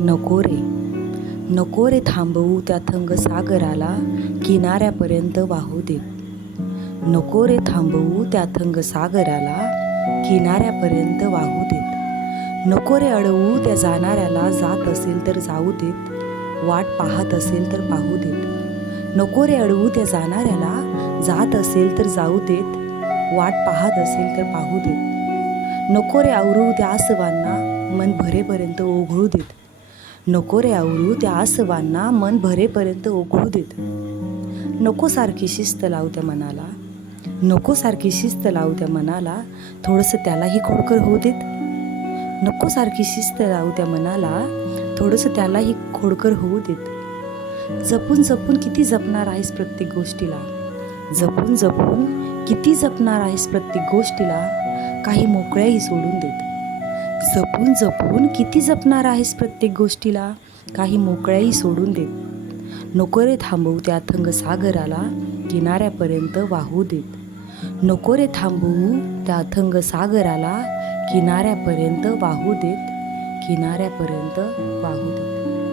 नको रे, नको रे थांबवू त्या थंग सागराला किनाऱ्यापर्यंत वाहू देत. नको रे थांबवू त्या थंग सागराला किनाऱ्यापर्यंत वाहू देत. नको रे अडवू त्या जाणाऱ्याला, जात असेल तर जाऊ देत, वाट पाहत असेल तर पाहू देत. नको रे अडवू त्या जाणाऱ्याला, जात असेल तर जाऊ देत, वाट पाहत असेल तर पाहू देत. नको रे आवरू त्या आसवांना, मन भरेपर्यंत ओघळू देत. नको रे आवरू त्या आसवांना, मन भरेपर्यंत ओघळू देत. नको सारखी शिस्त लावू त्या मनाला, नको सारखी शिस्त लावू त्या मनाला, थोडंसं त्यालाही खोडकर होऊ देत. नको सारखी शिस्त लावू त्या मनाला, थोडंसं त्यालाही खोडकर होऊ देत. जपून जपून किती जपणार आहेस प्रत्येक गोष्टीला, जपून जपून किती जपणार आहेस प्रत्येक गोष्टीला, काही मोकळ्याही सोडून देत. जपून जपून किती जपणार आहेस प्रत्येक गोष्टीला, काही मोकळ्याही सोडून देत. नको रे थांबवू त्या अथंग सागराला किनाऱ्यापर्यंत वाहू देत. नको रे थांबवू त्या अथंग सागराला किनाऱ्यापर्यंत वाहू देत, किनाऱ्यापर्यंत वाहू देत.